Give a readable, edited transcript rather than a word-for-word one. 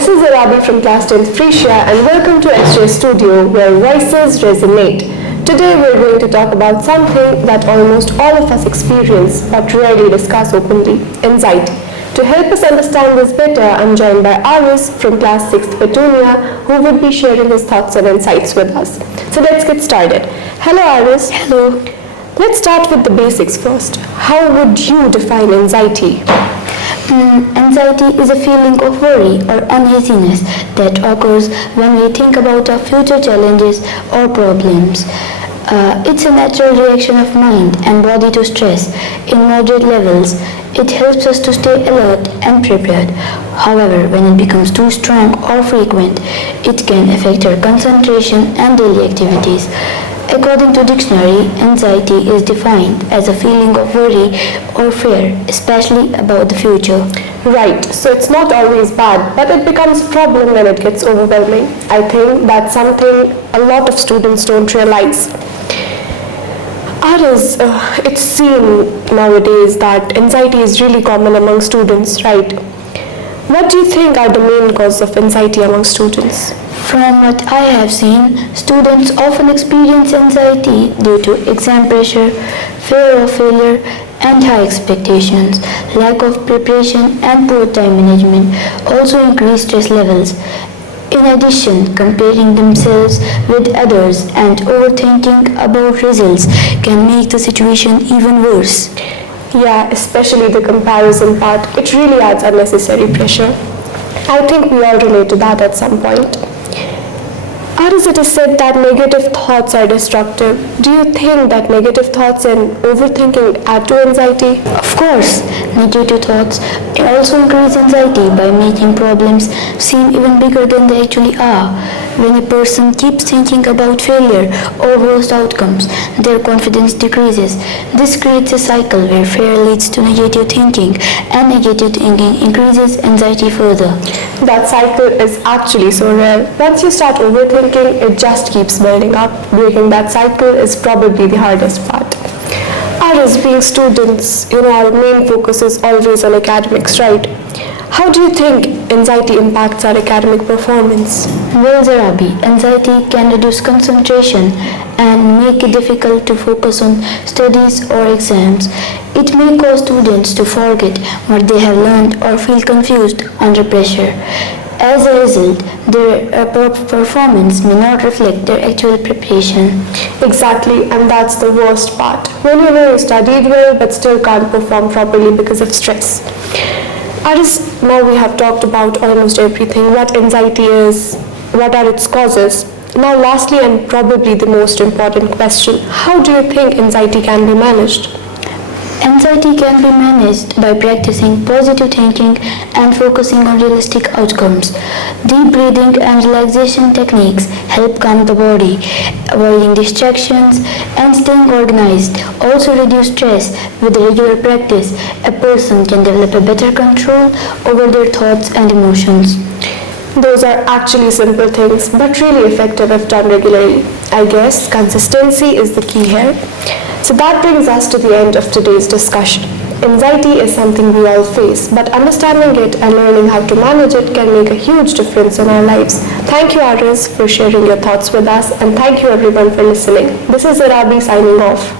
This is Arabi from Class 10th Frisia and welcome to XJ Studio where voices resonate. Today we're going to talk about something that almost all of us experience but rarely discuss openly, anxiety. To help us understand this better, I'm joined by Aris from Class 6th Petunia who would be sharing his thoughts and insights with us. So let's get started. Hello Aris. Hello. Let's start with the basics first. How would you define anxiety? Anxiety is a feeling of worry or uneasiness that occurs when we think about our future challenges or problems. It's a natural reaction of mind and body to stress. In moderate levels, it helps us to stay alert and prepared. However, when it becomes too strong or frequent, it can affect our concentration and daily activities. According to dictionary, anxiety is defined as a feeling of worry or fear, especially about the future. Right, so it's not always bad, but it becomes a problem when it gets overwhelming. I think that's something a lot of students don't realize. It's seen nowadays that anxiety is really common among students, right? What do you think are the main causes of anxiety among students? From what I have seen, students often experience anxiety due to exam pressure, fear of failure, and high expectations. Lack of preparation and poor time management also increase stress levels. In addition, comparing themselves with others and overthinking about results can make the situation even worse. Yeah, especially the comparison part. It really adds unnecessary pressure. I think we all relate to that at some point. As it is said that negative thoughts are destructive. Do you think that negative thoughts and overthinking add to anxiety? Of course, negative thoughts also increase anxiety by making problems seem even bigger than they actually are. When a person keeps thinking about failure or worst outcomes, their confidence decreases. This creates a cycle where fear leads to negative thinking, and negative thinking increases anxiety further. That cycle is actually so rare. Once you start overthinking, it just keeps building up. Breaking that cycle is probably the hardest part. As being students, our main focus is always on academics, right? How do you think anxiety impacts our academic performance? Well, Zarabi, anxiety can reduce concentration and make it difficult to focus on studies or exams. It may cause students to forget what they have learned or feel confused under pressure. As a result, their performance may not reflect their actual preparation. Exactly, and that's the worst part. When you studied well but still can't perform properly because of stress. Now we have talked about almost everything, what anxiety is, what are its causes. Now lastly and probably the most important question, how do you think anxiety can be managed? Anxiety can be managed by practicing positive thinking and focusing on realistic outcomes. Deep breathing and relaxation techniques help calm the body. Avoiding distractions and staying organized also reduce stress. With regular practice, a person can develop a better control over their thoughts and emotions. Those are actually simple things, but really effective if done regularly. I guess consistency is the key here. So that brings us to the end of today's discussion. Anxiety is something we all face, but understanding it and learning how to manage it can make a huge difference in our lives. Thank you, Aris, for sharing your thoughts with us, and thank you everyone for listening. This is Arabi signing off.